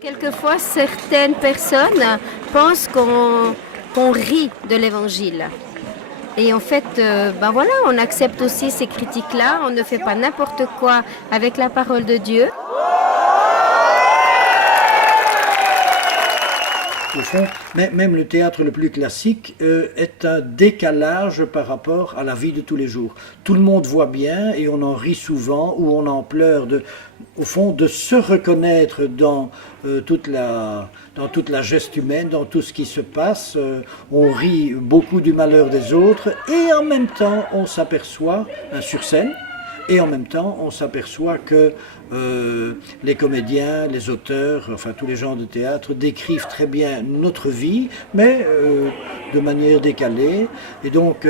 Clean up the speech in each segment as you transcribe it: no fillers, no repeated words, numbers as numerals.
Quelquefois, certaines personnes pensent qu'on rit de l'Évangile. Et en fait, voilà, on accepte aussi ces critiques-là, on ne fait pas n'importe quoi avec la parole de Dieu. Au fond, même le théâtre le plus classique est un décalage par rapport à la vie de tous les jours. Tout le monde voit bien et on en rit souvent ou on en pleure, au fond, de se reconnaître dans toute la geste humaine, dans tout ce qui se passe. On rit beaucoup du malheur des autres et en même temps on s'aperçoit, sur scène, et en même temps, on s'aperçoit que les comédiens, les auteurs, enfin tous les gens de théâtre décrivent très bien notre vie, mais de manière décalée. Et donc,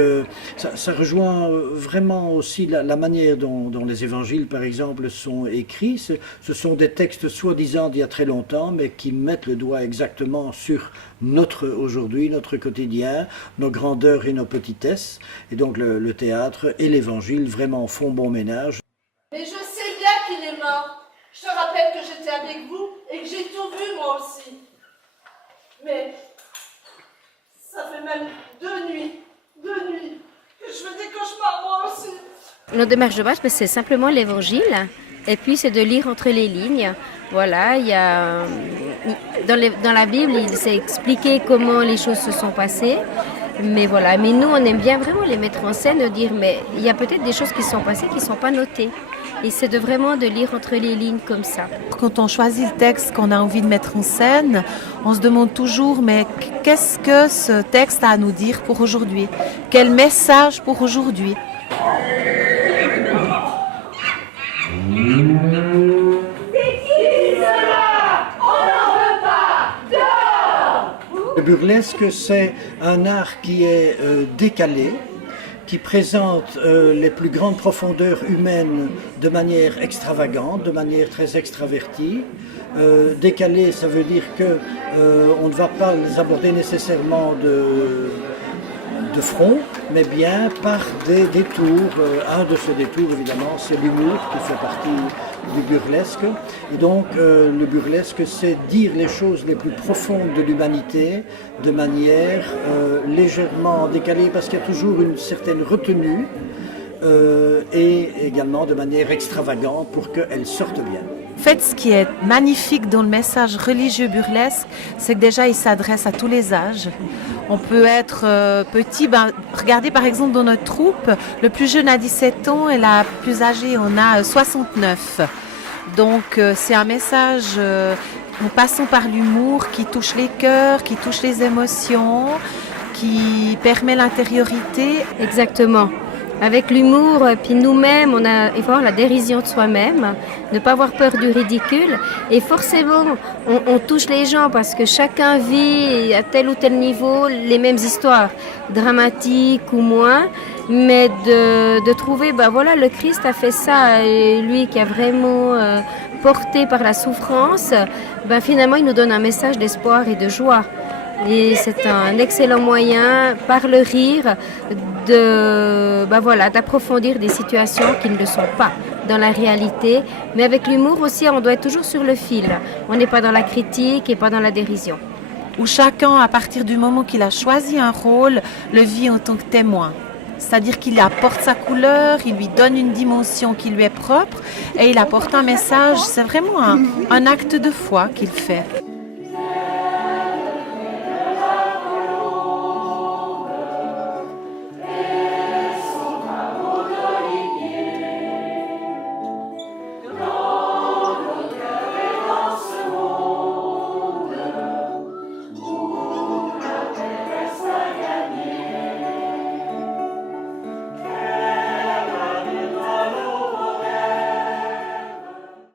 ça rejoint vraiment aussi la manière dont les évangiles, par exemple, sont écrits. Ce sont des textes soi-disant d'il y a très longtemps, mais qui mettent le doigt exactement sur notre aujourd'hui, notre quotidien, nos grandeurs et nos petitesses. Et donc le théâtre et l'évangile vraiment font bon ménage. Mais je sais bien qu'il est mort. Je te rappelle que j'étais avec vous et que j'ai tout vu moi aussi. Mais ça fait même 2 nuits que je fais des cauchemars moi aussi. Notre démarche de base, c'est simplement l'évangile. Et puis c'est de lire entre les lignes. Voilà, il y a dans la Bible, il s'est expliqué comment les choses se sont passées. Mais voilà, mais nous on aime bien vraiment les mettre en scène, de dire mais il y a peut-être des choses qui se sont passées qui ne sont pas notées. Et c'est vraiment de lire entre les lignes comme ça. Quand on choisit le texte qu'on a envie de mettre en scène, on se demande toujours mais qu'est-ce que ce texte a à nous dire pour aujourd'hui? Quel message pour aujourd'hui? Le burlesque, c'est un art qui est décalé, qui présente les plus grandes profondeurs humaines de manière extravagante, de manière très extravertie. Décalé, ça veut dire que on ne va pas les aborder nécessairement de front, mais bien par des détours. Un de ces détours, évidemment, c'est l'humour qui fait partie du burlesque. Et donc, le burlesque, c'est dire les choses les plus profondes de l'humanité de manière légèrement décalée, parce qu'il y a toujours une certaine retenue, et également de manière extravagante pour qu'elle sorte bien. En fait, ce qui est magnifique dans le message religieux burlesque, c'est que déjà, il s'adresse à tous les âges. On peut être petit, regardez par exemple dans notre troupe, le plus jeune a 17 ans et la plus âgée en a 69. Donc c'est un message en passant par l'humour qui touche les cœurs, qui touche les émotions, qui permet l'intériorité. Exactement. Avec l'humour, puis nous-mêmes, il faut avoir la dérision de soi-même, ne pas avoir peur du ridicule. Et forcément, on touche les gens parce que chacun vit à tel ou tel niveau les mêmes histoires, dramatiques ou moins. Mais de trouver, le Christ a fait ça, et lui qui a vraiment porté par la souffrance, finalement il nous donne un message d'espoir et de joie. Et c'est un excellent moyen, par le rire, d'approfondir des situations qui ne le sont pas dans la réalité. Mais avec l'humour aussi, on doit être toujours sur le fil. On n'est pas dans la critique et pas dans la dérision. Où chacun, à partir du moment qu'il a choisi un rôle, le vit en tant que témoin. C'est-à-dire qu'il apporte sa couleur, il lui donne une dimension qui lui est propre et il apporte un message. C'est vraiment un acte de foi qu'il fait.